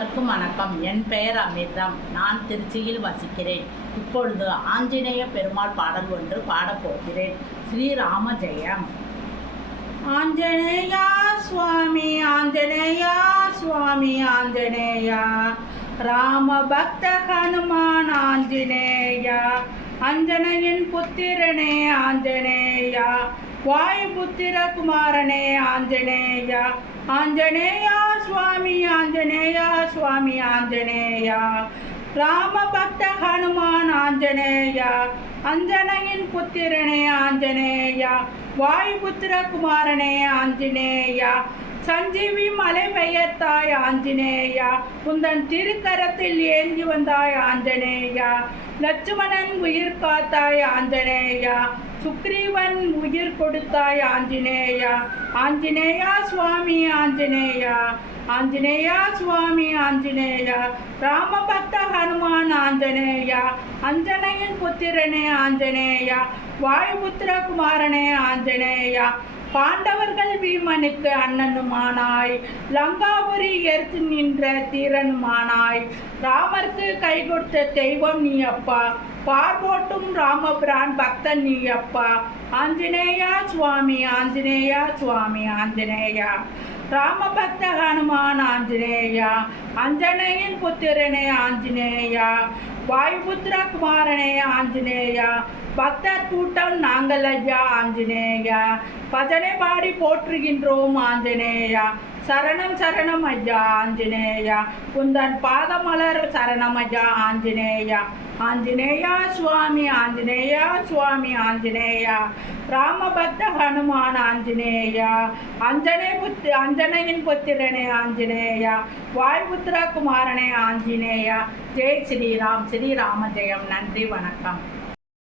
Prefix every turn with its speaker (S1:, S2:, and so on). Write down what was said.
S1: அனைவருக்கும் வணக்கம். என் பெயர் அமிர்தம். நான் திருச்சியில் வசிக்கிறேன். இப்பொழுது ஆஞ்சநேய பெருமாள் பாடல் ஒன்று பாடப்போகிறேன் ஸ்ரீராம ஜெயம் ஆஞ்சநேயா சுவாமி ஆஞ்சநேயா சுவாமி ஆஞ்சநேயா. ராம பக்த ஹனுமான் ஆஞ்சநேயா. அஞ்சனையின் புத்திரனே ஆஞ்சநேயா. வாயுபுத்திர குமாரனே ஆஞ்சநேயா. ஆஞ்சநேயா சுவாமி ஆஞ்சநேயா சுவாமி ஆஞ்சநேயா. ராமபக்த ஹனுமான் ஆஞ்சநேயா அஞ்சனையின் புத்திரனே ஆஞ்சநேயா வாயுபுத்திர குமாரனே ஆஞ்சநேயா சஞ்சீவி மலை பெயர்த்தாய் ஆஞ்சநேயா உந்தன் திருக்கரத்தில் ஏந்தி வந்தாய் ஆஞ்சநேயா லட்சுமணன் உயிர் காத்தாய் ஆஞ்சநேயா சுக்ரீவன் உயிர் கொடுத்தாய் ஆஞ்சநேயா ஆஞ்சநேயா சுவாமி ஆஞ்சநேயா ஆஞ்சநேயா சுவாமி ஆஞ்சநேயா ராமபக்த ஹனுமான் ஆஞ்சநேயா அஞ்சனையின் புத்திரனே ஆஞ்சநேயா வாயுபுத்திர குமாரனே ஆஞ்சநேயா பாண்டவர்கள் பீமனுக்கு அண்ணனுமானாய் லங்காபுரி எர்த்து நின்ற தீரனுமானாய். ராமருக்கு கை கொடுத்த தெய்வம் நீ அப்பா பார்வோட்டும் ராமபிரான் பக்தன் நீ அப்பா ஆஞ்சநேயா சுவாமி ஆஞ்சநேயா சுவாமி ஆஞ்சநேயா. ராமபக்த ஹனுமான் ஆஞ்சநேயா. அஞ்சனையின் புத்திரனே ஆஞ்சநேயா. வாயுபுத்திர குமாரனே ஆஞ்சநேயா பக்தர் கூட்டம் நாங்கள் ஐயா ஆஞ்சநேயா. பஜனை பாடி போற்றுகின்றோம் ஆஞ்சநேயா. சரணம் சரணம் ஐயா ஆஞ்சநேயா. குந்தன் பாதமலர் சரணம் ஐயா ஆஞ்சநேயா. ஆஞ்சநேயா சுவாமி ஆஞ்சநேயா சுவாமி ஆஞ்சநேயா. ராமபக்த ஹனுமான் ஆஞ்சநேயா. அஞ்சனை புத்தி அஞ்சனையின் புத்திரனே ஆஞ்சநேயா. வாய்புத்திர குமாரனே ஆஞ்சநேயா. ஜெய் ஸ்ரீராம் ஸ்ரீராம ஜெயம். நன்றி வணக்கம்.